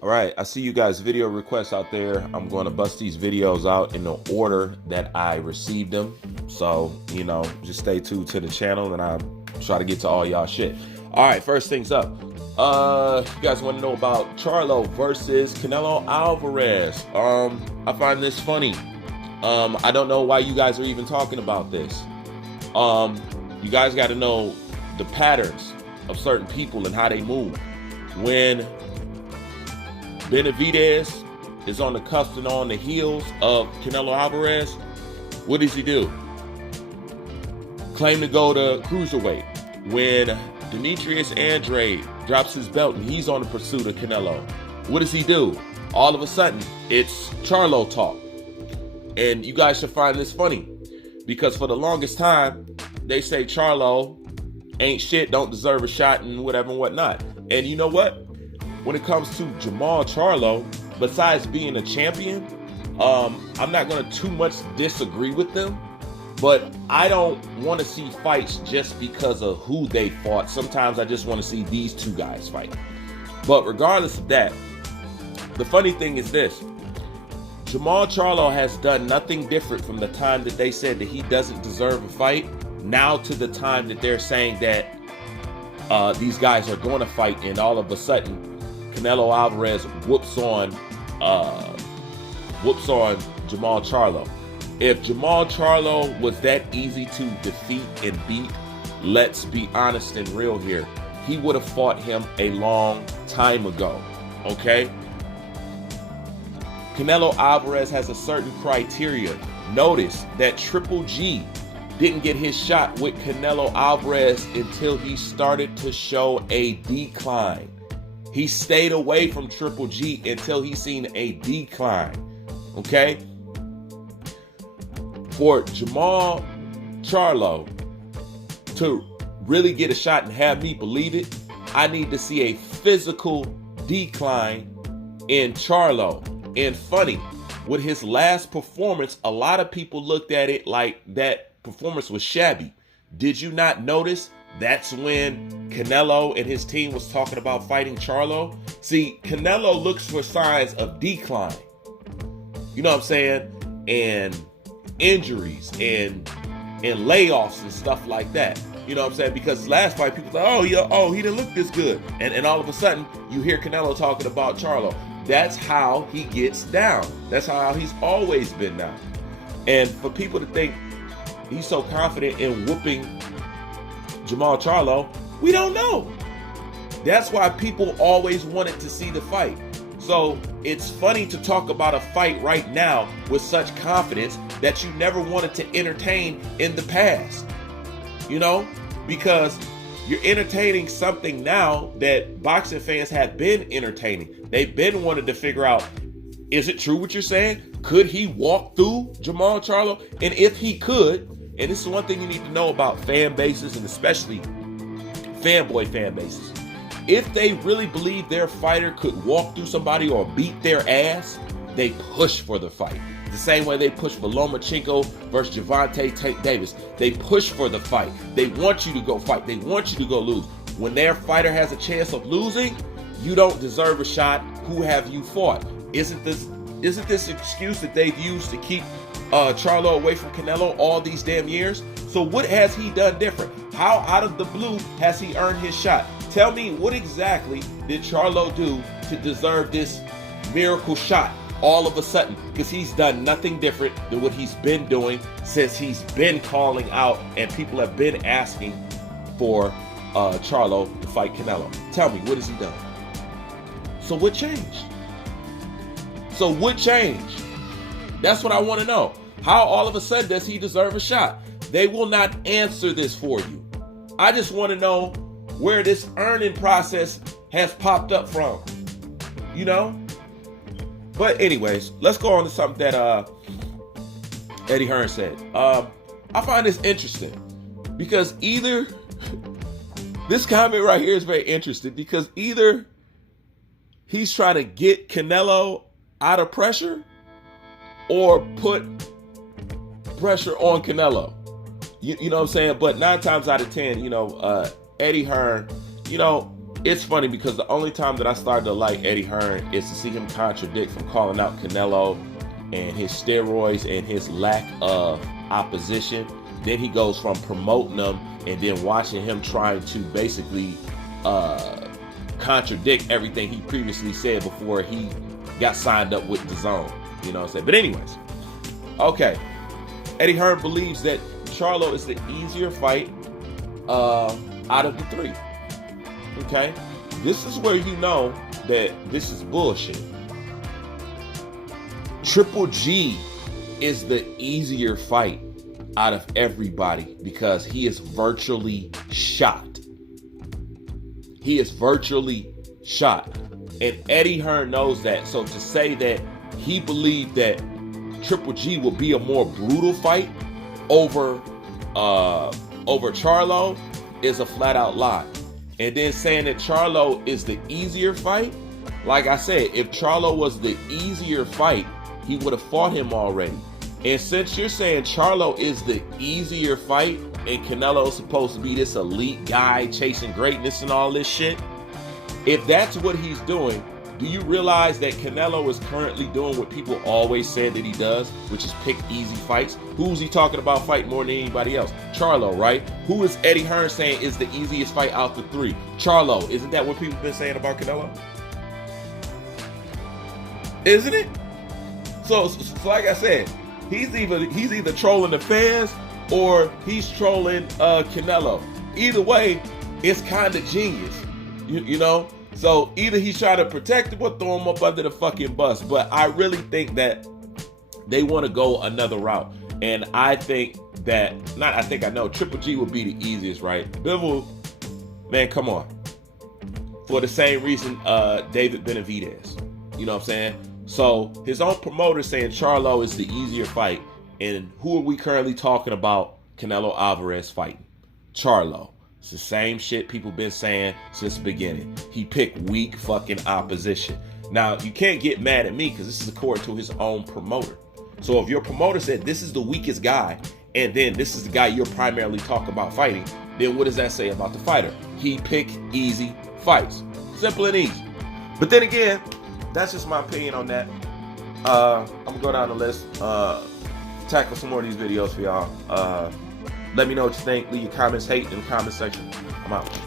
All right, I see you guys video requests out there. I'm going to bust these videos out in the order that I received them. So, just stay tuned to the channel and I'll try to get to all y'all shit. All right, first things up. You guys want to know about Charlo versus Canelo Alvarez. I find this funny. I don't know why you guys are even talking about this. You guys got to know the patterns of certain people and how they move. When Benavidez is on the cusp and on the heels of Canelo Alvarez, what does he do? Claim to go to cruiserweight. When Demetrius Andrade drops his belt and he's on the pursuit of Canelo, what does he do? All of a sudden, it's Charlo talk. And you guys should find this funny because for the longest time, they say Charlo ain't shit, don't deserve a shot and whatever and whatnot. And you know what? When it comes to Jamal Charlo, besides being a champion, I'm not going to too much disagree with them, but I don't want to see fights just because of who they fought. Sometimes I just want to see these two guys fight. But regardless of that, the funny thing is this. Jamal Charlo has done nothing different from the time that they said that he doesn't deserve a fight, now to the time that they're saying that these guys are going to fight, and all of a sudden, Canelo Alvarez whoops on Jamal Charlo. If Jamal Charlo was that easy to defeat and beat, let's be honest and real here, he would have fought him a long time ago, okay? Canelo Alvarez has a certain criteria. Notice that Triple G didn't get his shot with Canelo Alvarez until he started to show a decline. He stayed away from Triple G until he seen a decline, okay? For Jamal Charlo to really get a shot and have me believe it, I need to see a physical decline in Charlo. And funny, with his last performance, a lot of people looked at it like that performance was shabby. Did you not notice? That's when Canelo and his team was talking about fighting Charlo. See, Canelo looks for signs of decline. You know what I'm saying? And injuries and layoffs and stuff like that. You know what I'm saying? Because last fight, people thought, he didn't look this good. And all of a sudden, you hear Canelo talking about Charlo. That's how he gets down. That's how he's always been down. And for people to think he's so confident in whooping Jamal Charlo, we don't know. That's why people always wanted to see the fight. So it's funny to talk about a fight right now with such confidence that you never wanted to entertain in the past. Because you're entertaining something now that boxing fans have been entertaining. They've been wanting to figure out, is it true what you're saying? Could he walk through Jamal Charlo? And if he could, and this is one thing you need to know about fan bases and especially fanboy fan bases. If they really believe their fighter could walk through somebody or beat their ass, they push for the fight. The same way they push for Lomachenko versus Gervonta Davis. They push for the fight. They want you to go fight. They want you to go lose. When their fighter has a chance of losing, you don't deserve a shot. Who have you fought? Isn't this excuse that they've used to keep Charlo away from Canelo all these damn years? So what has he done different? How out of the blue has he earned his shot? Tell me, what exactly did Charlo do to deserve this miracle shot all of a sudden? Because he's done nothing different than what he's been doing since he's been calling out and people have been asking for Charlo to fight Canelo. Tell me, what has he done? So what changed? That's what I want to know. How all of a sudden does he deserve a shot? They will not answer this for you. I just want to know where this earning process has popped up from. But anyways, let's go on to something that Eddie Hearn said. I find this interesting because either this comment right here is very interesting because either he's trying to get Canelo out of pressure or put pressure on Canelo. You know what I'm saying? But 9 times out of 10, Eddie Hearn, it's funny because the only time that I started to like Eddie Hearn is to see him contradict from calling out Canelo and his steroids and his lack of opposition. Then he goes from promoting them and then watching him trying to basically contradict everything he previously said before he got signed up with DAZN. You know what I'm saying? But anyways, okay. Eddie Hearn believes that Charlo is the easier fight out of the three. Okay? This is where you know that this is bullshit. Triple G is the easier fight out of everybody because he is virtually shot. He is virtually shot. And Eddie Hearn knows that. So to say that he believed that Triple G will be a more brutal fight over Charlo is a flat out lie. And then saying that Charlo is the easier fight, like I said, if Charlo was the easier fight, he would have fought him already. And since you're saying Charlo is the easier fight and Canelo's supposed to be this elite guy chasing greatness and all this shit, if that's what he's doing, do you realize that Canelo is currently doing what people always said that he does, which is pick easy fights? Who's he talking about fighting more than anybody else? Charlo, right? Who is Eddie Hearn saying is the easiest fight out the three? Charlo. Isn't that what people have been saying about Canelo? Isn't it? So like I said, he's either trolling the fans or he's trolling Canelo. Either way, it's kind of genius, you know? So either he's trying to protect him or throw him up under the fucking bus. But I really think that they want to go another route. And I think that, I know Triple G would be the easiest, right? Bivol, man, come on. For the same reason David Benavidez. You know what I'm saying? So his own promoter saying Charlo is the easier fight. And who are we currently talking about Canelo Alvarez fighting? Charlo. It's the same shit people been saying since the beginning. He picked weak fucking opposition. Now, you can't get mad at me because this is according to his own promoter. So if your promoter said this is the weakest guy, and then this is the guy you're primarily talking about fighting, then what does that say about the fighter? He picked easy fights. Simple and easy. But then again, that's just my opinion on that. I'm going to go down the list, tackle some more of these videos for y'all. Let me know what you think. Leave your comments, hate in the comment section. I'm out.